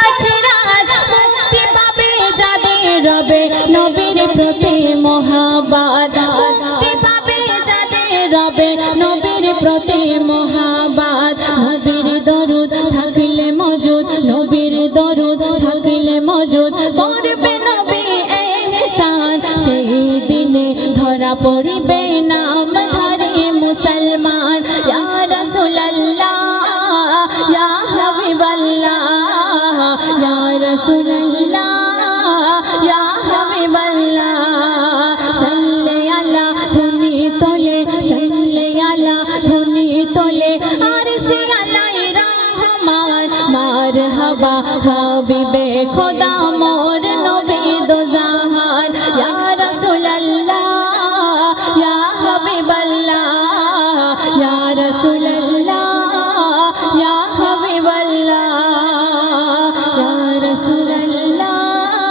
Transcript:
আখিরাত মুক্তি পাবে যাদের রবে নবীর প্রতি মহাব্বত মুক্তি পাবে যাদের রবে নবীর প্রতি মহাব্বত নবীর দরুদ থাকলে মজুদ নবীর দরুদ থাকলে মজুদ পড়বে নবী ইহসান সেই দিনে ধরা পড়িবে নামধারী মুসলমান ইয়া রাসূলুল্লাহ ইয়া হাবিবাল্লাহ ইয়া রাসূলুল্লাহ ইয়া হাবিবাল্লাহ সাল্লি আলা ধুনি তোলে সাল্লি আলা ধুনি তোলে আরশে আলাই রহমান মারহাবা হাবিবে খোদা